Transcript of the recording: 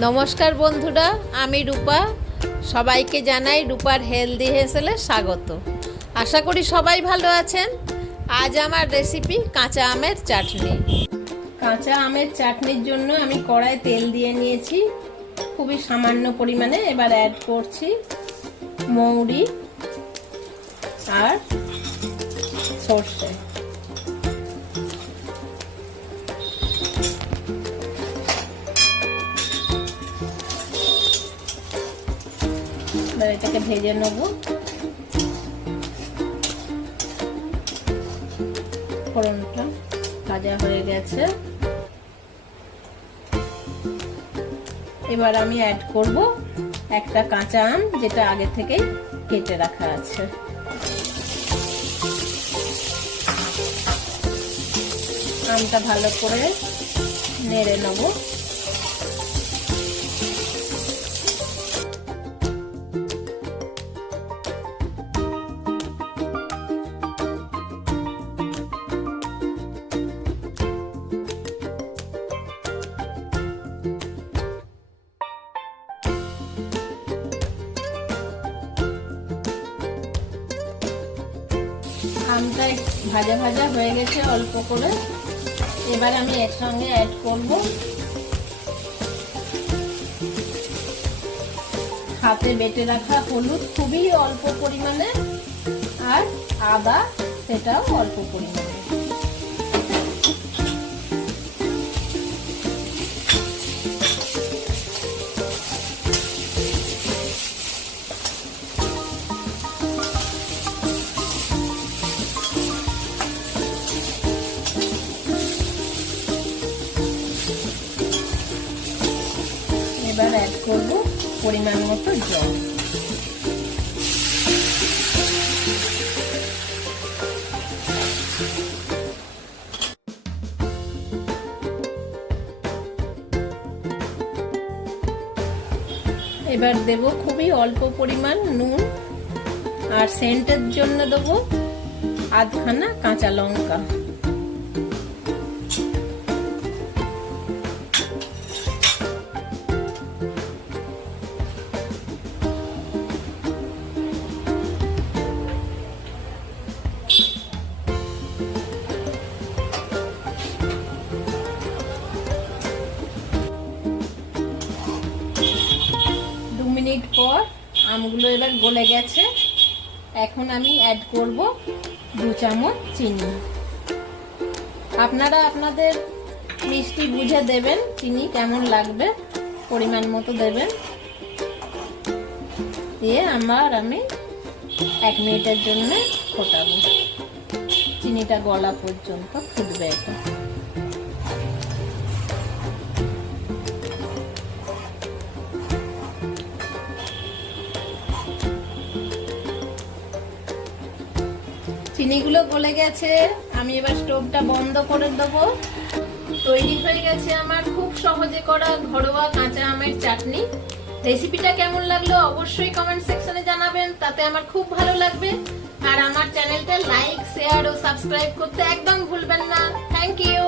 নমস্কার বন্ধুরা, আমি রূপা। সবাইকে জানাই রূপার হেলদি হেসেলে স্বাগত। আশা করি সবাই ভালো আছেন। আজ আমার রেসিপি কাঁচা আমের চাটনি। কাঁচা আমের চাটনির জন্য আমি কড়ায় তেল দিয়ে নিয়েছি খুবই সামান্য পরিমাণে। এবার অ্যাড করছি মৌরি আর সর্ষে। এটাকে ভেজে নেব। ফোড়নটা ভাজা হয়ে গেছে। এবার আমি অ্যাড করব একটা কাঁচা আম, যেটা আগে থেকেই কেটে রাখা আছে। আমটা ভালো করে নেড়ে নেব। আমটা ভাজা ভাজা হয়ে গেছে অল্প করে। এবার আমি এর সঙ্গে অ্যাড করব হাতে বেটে রাখা হলুদ খুবই অল্প পরিমাণে, আর আদা সেটাও অল্প পরিমাণে। এবার অ্যাড করব পরিমাণ মতো জল। এবার দেব খুবই অল্প পরিমাণ নুন, আর সেন্টের জন্য দেব আধখানা কাঁচা লঙ্কা। মিনিট পর আমগুলো এবার গলে গেছে। এখন আমি অ্যাড করব 2 চামচ চিনি। আপনারা আপনাদের মিষ্টি বুঝে দেবেন, চিনি কেমন লাগবে পরিমাণ মতো দেবেন। দিয়ে আমি 1 মিনিটের জন্য ফোটাবো। চিনিটা গলা পর্যন্ত ফুটবে এটা। চিনিগুলো গলে গেছে। আমি এবার স্টোভটা বন্ধ করে দেবো। তৈরি হয়ে গেছে আমার খুব সহজে করা ঘরোয়া কাঁচা আমের চাটনি। রেসিপিটা কেমন লাগলো অবশ্যই কমেন্ট সেকশনে জানাবেন, তাতে আমার খুব ভালো লাগবে। আর আমার চ্যানেলটা লাইক, শেয়ার ও সাবস্ক্রাইব করতে একদম ভুলবেন না। Thank you.